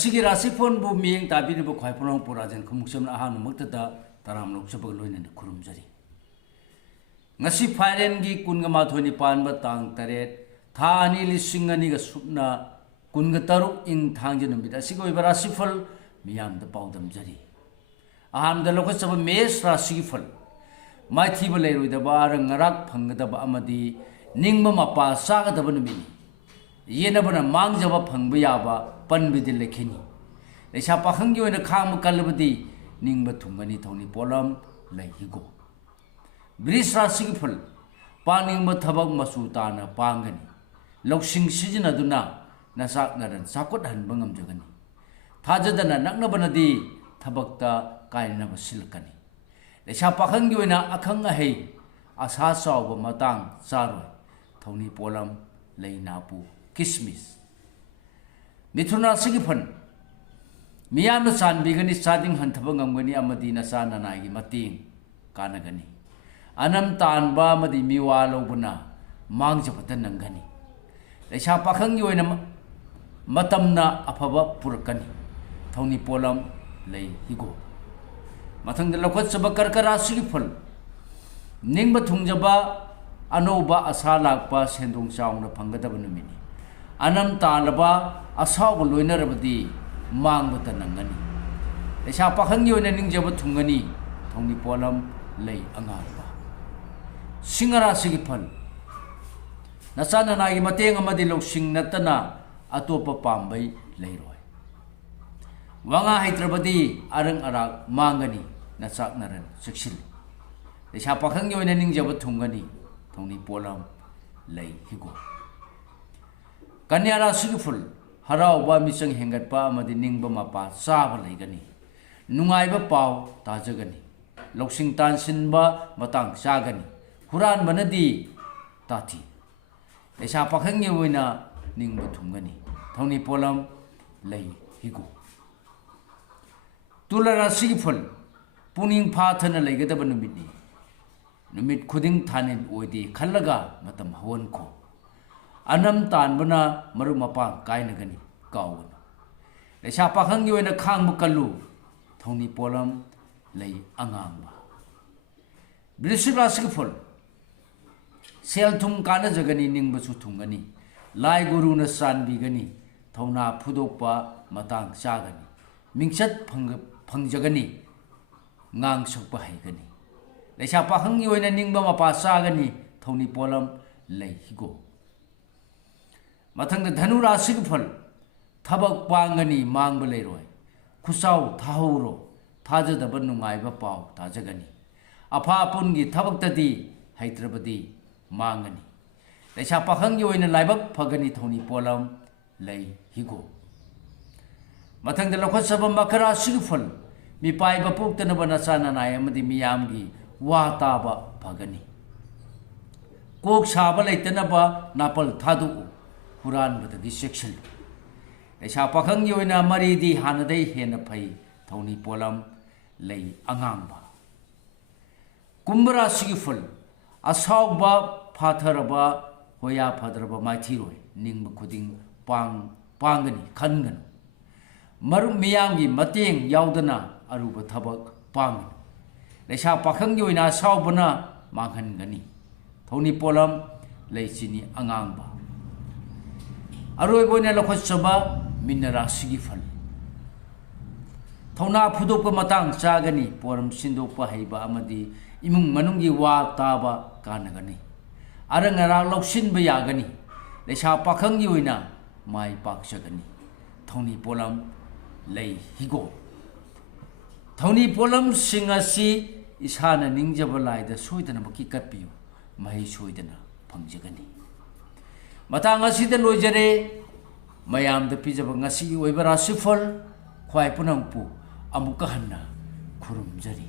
ꯃꯁꯤꯒꯤ ꯔꯥꯁꯤꯐꯣꯟꯕꯨ ꯃꯤꯠꯌꯦꯡ ꯇꯥꯕꯤꯔꯤꯕ ꯈ꯭ꯋꯥꯏ ꯄꯨꯔꯥꯡ ꯄꯨꯔꯥꯖꯦꯟ ꯈꯨꯃꯨꯛꯆꯝꯅ ꯑꯍꯥꯟꯕꯃꯛꯇꯗ ꯇꯔꯥꯝ ꯅꯣꯛꯆꯕꯒ ꯂꯣꯏꯅꯅ ꯈꯨꯔꯨꯝꯖꯔꯤ ngasi ꯐꯥꯏꯔꯦꯟꯒꯤ 22 ꯄꯥꯟꯕ ꯇꯥꯡ 8 ꯊꯥ 2000 ꯁꯨꯞꯅ 13 ꯏꯪ ꯊꯥꯡꯖ ꯅꯨꯃꯤꯠ ꯑꯁꯤꯒꯤ ꯑꯣꯏꯕ ꯔꯥꯁꯤꯐꯜ ꯃꯤꯌꯥꯝꯗ ꯄꯥꯎꯗꯝꯖꯔꯤ ꯑꯍꯥꯟꯕꯗ ꯂꯧꯈꯠꯆꯕ ꯃꯦꯁ ꯔꯥꯁꯤꯒꯤ ꯐꯜ ꯃꯥꯏꯊꯤꯕ ꯂꯩꯔꯣꯏꯗꯕ ꯑꯔꯪ ꯑꯔꯥꯛ ꯐꯪꯒꯗꯕ ꯑꯃꯗꯤ ꯅꯤꯡꯕ ꯃꯄꯥ ꯆꯥꯒꯗꯕ ꯅꯨꯃꯤꯠꯅꯤ ꯌꯦꯅꯕꯅ ꯃꯥꯡꯖꯕ ꯐꯪꯕ ꯌꯥꯕ ꯄꯟꯕꯗꯤ ꯂꯩꯈꯤꯅꯤ ꯂꯩꯁꯥ ꯄꯥꯈꯪꯒꯤ ꯑꯣꯏꯅ ꯈꯥꯡꯕ ꯀꯜꯂꯕꯗꯤ ꯅꯤꯡꯕ ꯊꯨꯡꯒꯅꯤ ꯊꯧꯅꯤ ꯄꯣꯠꯂꯝ ꯂꯩꯍꯤꯒꯣ ꯕ꯭ꯔꯤꯁ ꯔꯥꯁꯤꯒꯤ ꯐꯜ ꯄꯥꯡꯅꯤꯡꯕ ꯊꯕꯛ ꯃꯆꯨ ꯇꯥꯅ ꯄꯥꯡꯒꯅꯤ ꯂꯧꯁꯤꯡ ꯁꯤꯖꯤꯟꯅꯗꯨꯅ ꯅꯆꯥꯛ ꯅꯔꯟ ꯆꯥꯎꯈꯠꯍꯟꯕ ꯉꯝꯖꯒꯅꯤ ꯊꯥꯖꯗꯅ ꯅꯛꯅꯕꯅꯗꯤ ꯊꯕꯛꯇ ꯀꯥꯏꯅꯕ ꯁꯤꯜꯂꯛꯀꯅꯤ ꯂꯩꯁꯥ ꯄꯥꯈꯪꯒꯤ ꯑꯣꯏꯅ ꯑꯈꯪ ꯑꯍꯩ ꯑꯁꯥ ꯆꯥꯎꯕ ꯃꯇꯥꯡ ꯆꯥꯔꯣꯏ ꯊꯧꯅꯤ ꯄꯣꯠꯂꯝ ꯂꯩꯅꯥꯄꯨ ꯀꯤꯁꯃꯤꯁ ꯃꯤꯊꯨꯟ ꯔꯥꯁꯤꯒꯤ ꯐꯜ ꯃꯤꯌꯥꯝꯅ ꯆꯥꯟꯕꯤꯒꯅꯤ ꯆꯥꯗꯤꯡ ꯍꯟꯊꯕ ꯉꯝꯒꯅꯤ ꯑꯃꯗꯤ ꯅꯆꯥ ꯅꯅꯥꯏꯒꯤ ꯃꯇꯦꯡ ꯀꯥꯟꯅꯒꯅꯤ ꯑꯅꯝ ꯇꯥꯟꯕ ꯑꯃꯗꯤ ꯃꯤꯋꯥ ꯂꯧꯕꯅ ꯃꯥꯡꯖꯕꯗ ꯅꯪꯒꯅꯤ ꯂꯩꯁꯥ ꯄꯥꯈꯪꯒꯤ ꯑꯣꯏꯅ ꯃꯇꯝꯅ ꯑꯐꯕ ꯄꯨꯔꯛꯀꯅꯤ ꯊꯧꯅꯤ ꯄꯣꯠꯂꯝ ꯂꯩ ꯍꯤꯒꯣ ꯃꯊꯪꯗ ꯂꯧꯈꯠꯆꯕ ꯀꯔꯀ ꯔꯥꯁꯤꯒꯤ ꯐꯜ ꯅꯤꯡꯕ ꯊꯨꯡꯖꯕ ꯑꯅꯧꯕ ꯑꯁꯥ ꯂꯥꯛꯄ ꯁꯦꯟꯗꯣꯡ ꯆꯥꯎꯅ ꯐꯪꯒꯗꯕ ꯅꯨꯃꯤꯠꯅꯤ ꯑꯅꯝ ꯇꯥꯜꯂꯕ ꯑꯁꯥꯎꯕ ꯂꯣꯏꯅꯔꯕꯗꯤ ꯃꯥꯡꯕꯇ ꯅꯪꯒꯅꯤ ꯂꯩꯁꯥ ꯄꯥꯈꯪꯒꯤ ꯑꯣꯏꯅ ꯅꯤꯡꯖꯕ ꯊꯨꯡꯒꯅꯤ ꯊꯧꯅꯤ ꯄꯣꯠꯂꯝ ꯂꯩ ꯑꯉꯥꯡꯕ ꯁꯤꯡꯍ ꯔꯥꯁꯤꯒꯤ ꯐꯜ ꯅꯆꯥ ꯅꯅꯥꯏꯒꯤ ꯃꯇꯦꯡ ꯑꯃꯗꯤ ꯂꯧꯁꯤꯡ ꯅꯠꯇꯅ ꯑꯇꯣꯞꯄ ꯄꯥꯝꯕꯩ ꯂꯩꯔꯣꯏ ꯋꯥꯉꯥ ꯍꯩꯇ꯭ꯔꯕꯗꯤ ꯑꯔꯪ ꯑꯔꯥꯛ ꯃꯥꯡꯒꯅꯤ ꯅꯆꯥꯛ ꯅꯔꯟ ꯆꯦꯛꯁꯤꯜꯂꯨ ꯂꯩꯁꯥ ꯄꯥꯈꯪꯒꯤ ꯑꯣꯏꯅ ꯅꯤꯡꯖꯕ ꯊꯨꯡꯒꯅꯤ ꯊꯧꯅꯤ ꯄꯣꯠꯂꯝ ꯂꯩ ꯍꯤꯒꯣ ꯀꯟꯌꯥ ꯔꯥꯁꯤꯒꯤ ꯐꯨꯜ ꯍꯔꯥꯎꯕ ꯃꯤꯆꯪ ꯍꯦꯟꯒꯠꯄ ꯑꯃꯗꯤ ꯅꯤꯡꯕ ꯃꯄꯥ ꯆꯥꯕ ꯂꯩꯒꯅꯤ ꯅꯨꯡꯉꯥꯏꯕ ꯄꯥꯎ ꯇꯥꯖꯒꯅꯤ ꯂꯧꯁꯤꯡ ꯇꯥꯟꯁꯤꯟꯕ ꯃꯇꯥꯡ ꯆꯥꯒꯅꯤ ꯍꯨꯔꯥꯟꯕꯅꯗꯤ ꯇꯥꯊꯤ ꯂꯩꯁꯥ ꯄꯥꯈꯪꯒꯤ ꯑꯣꯏꯅ ꯅꯤꯡꯕ ꯊꯨꯡꯒꯅꯤ ꯊꯧꯅꯤ ꯄꯣꯠꯂꯝ ꯂꯩ ꯍꯤꯒꯣ ꯇꯨꯂꯥ ꯔꯥꯁꯤꯒꯤ ꯐꯜ ꯄꯨꯛꯅꯤꯡ ꯐꯥꯊꯅ ꯂꯩꯒꯗꯕ ꯅꯨꯃꯤꯠꯅꯤ ꯅꯨꯃꯤꯠ ꯈꯨꯗꯤꯡ ꯊꯥꯅꯤꯟ ꯑꯣꯏꯗꯦ ꯈꯜꯂꯒ ꯃꯇꯝ ꯍꯧꯍꯟꯈꯣ ꯑꯅꯝ ꯇꯥꯟꯕꯅ ꯃꯔꯨꯞ ꯃꯄꯥꯡ ꯀꯥꯏꯅꯒꯅꯤ ꯀꯥꯎꯒꯅꯨ ꯂꯩꯁꯥ ꯄꯥꯈꯪꯒꯤ ꯑꯣꯏꯅ ꯈꯥꯡꯕ ꯀꯜꯂꯨ ꯊꯧꯅꯤ ꯄꯣꯠꯂꯝ ꯂꯩ ꯑꯉꯥꯡꯕ ꯕ꯭ꯔꯤꯁꯤꯛ ꯔꯥꯁꯤꯒꯤ ꯐꯜ ꯁꯦꯜ ꯊꯨꯝ ꯀꯥꯟꯅꯖꯒꯅꯤ ꯅꯤꯡꯕꯁꯨ ꯊꯨꯡꯒꯅꯤ ꯂꯥꯏ ꯒꯨꯔꯨꯅ ꯆꯥꯟꯕꯤꯒꯅꯤ ꯊꯧꯅꯥ ꯐꯨꯗꯣꯛꯄ ꯃꯇꯥꯡ ꯆꯥꯒꯅꯤ ꯃꯤꯡꯆꯠ ꯐꯪꯖꯒꯅꯤ ꯉꯥꯡ ꯁꯛꯄ ꯍꯩꯒꯅꯤ ꯂꯩꯁꯥ ꯄꯥꯈꯪꯒꯤ ꯑꯣꯏꯅ ꯅꯤꯡꯕ ꯃꯄꯥ ꯆꯥꯒꯅꯤ ꯊꯧꯅꯤ ꯄꯣꯠꯂꯝ ꯂꯩ ꯍꯤꯒꯣ ꯃꯊꯪꯗ ꯙꯅꯨ ꯔꯥꯁꯤꯒꯤ ꯐꯜ ꯊꯕꯛ ꯄꯥꯡꯒꯅꯤ ꯃꯥꯡꯕ ꯂꯩꯔꯣꯏ ꯈꯨꯆꯥꯎ ꯊꯥꯍꯧꯔꯣ ꯊꯥꯖꯗꯕ ꯅꯨꯡꯉꯥꯏꯕ ꯄꯥꯎ ꯇꯥꯖꯒꯅꯤ ꯑꯐꯥ ꯑꯄꯨꯟꯒꯤ ꯊꯕꯛꯇꯗꯤ ꯍꯩꯇ꯭ꯔꯕꯗꯤ ꯃꯥꯡꯒꯅꯤ ꯂꯩꯁꯥ ꯄꯥꯈꯪꯒꯤ ꯑꯣꯏꯅ ꯂꯥꯏꯕꯛ ꯐꯒꯅꯤ ꯊꯧꯅꯤ ꯄꯣꯠꯂꯝ ꯂꯩ ꯍꯤꯒꯣ ꯃꯊꯪꯗ ꯂꯧꯈꯠꯆꯕ ꯃꯀꯔ ꯔꯥꯁꯤꯒꯤ ꯐꯜ ꯃꯤꯄꯥꯏꯕ ꯄꯣꯛꯇꯅꯕ ꯅꯆꯥ ꯅꯅꯥꯏ ꯑꯃꯗꯤ ꯃꯤꯌꯥꯝꯒꯤ ꯋꯥ ꯇꯥꯕ ꯐꯒꯅꯤ ꯀꯣꯛ ꯁꯥꯕ ꯂꯩꯇꯅꯕ ꯅꯥꯄꯜ ꯊꯥꯗꯣꯛꯎ ꯍꯨꯔꯥꯟꯕꯗꯒꯤ ꯆꯦꯛꯁꯤꯜꯂꯨ ꯂꯩꯁꯥ ꯄꯥꯈꯪꯒꯤ ꯑꯣꯏꯅ ꯃꯔꯤꯗꯤ ꯍꯥꯟꯅꯗꯩ ꯍꯦꯟꯅ ꯐꯩ ꯊꯧꯅꯤ ꯄꯣꯠꯂꯝ ꯂꯩ ꯑꯉꯥꯡꯕ ꯀꯨꯝꯚ ꯔꯥꯁꯤꯒꯤ ꯐꯜ ꯑꯁꯥꯎꯕ ꯐꯥꯊꯔꯕ ꯍꯣꯌꯥ ꯐꯗ꯭ꯔꯕ ꯃꯥꯏꯊꯤꯔꯣꯏ ꯅꯤꯡꯕ ꯈꯨꯗꯤꯡ ꯄꯥꯡꯒꯅꯤ ꯈꯟꯒꯅꯨ ꯃꯔꯨꯞ ꯃꯤꯌꯥꯝꯒꯤ ꯃꯇꯦꯡ ꯌꯥꯎꯗꯅ ꯑꯔꯨꯕ ꯊꯕꯛ ꯄꯥꯡꯒꯅꯨ ꯂꯩꯁꯥ ꯄꯥꯈꯪꯒꯤ ꯑꯣꯏꯅ ꯑꯁꯥꯎꯕꯅ ꯃꯥꯡꯍꯟꯒꯅꯤ ꯊꯧꯅꯤ ꯄꯣꯠꯂꯝ ꯂꯩ ꯆꯤꯅꯤ ꯑꯉꯥꯡꯕ ꯑꯔꯣꯏꯕ ꯑꯣꯏꯅ ꯂꯧꯈꯠꯆꯕ ꯃꯤꯟꯅ ꯔꯥꯁꯤꯒꯤ ꯐꯜ ꯊꯧꯅꯥ ꯐꯨꯗꯣꯛꯄ ꯃꯇꯥꯡ ꯆꯥꯒꯅꯤ ꯄꯣꯔꯝ ꯁꯤꯟꯗꯣꯛꯄ ꯍꯩꯕ ꯑꯃꯗꯤ ꯏꯃꯨꯡ ꯃꯅꯨꯡꯒꯤ ꯋꯥ ꯇꯥꯕ ꯀꯥꯟꯅꯒꯅꯤ ꯑꯔꯪ ꯑꯔꯥꯛ ꯂꯧꯁꯤꯟꯕ ꯌꯥꯒꯅꯤ ꯂꯩꯁꯥ ꯄꯥꯈꯪꯒꯤ ꯑꯣꯏꯅ ꯃꯥꯏ ꯄꯥꯛꯆꯒꯅꯤ ꯊꯧꯅꯤ ꯄꯣꯠꯂꯝ ꯂꯩ ꯍꯤꯒꯣ ꯊꯧꯅꯤ ꯄꯣꯠꯂꯝꯁꯤꯡ ꯑꯁꯤ ꯏꯁꯥꯅ ꯅꯤꯡꯖꯕ ꯂꯥꯏꯗ ꯁꯣꯏꯗꯅꯃꯛꯀꯤ ꯀꯠꯄꯤꯌꯨ ꯃꯍꯩ ꯁꯣꯏꯗꯅ ꯐꯪꯖꯒꯅꯤ ꯃꯇꯥꯡ ꯑꯁꯤꯗ ꯂꯣꯏꯖꯔꯦ ꯃꯌꯥꯝꯗ ꯄꯤꯖꯕ ꯉꯁꯤꯒꯤ ꯑꯣꯏꯕ ꯔꯥꯁꯤꯐꯜ ꯈ꯭ꯋꯥꯏ ꯄꯨꯝꯅꯃꯛꯄꯨ ꯑꯃꯨꯛꯀ ꯍꯟꯅ ꯈꯨꯔꯨꯝꯖꯔꯤ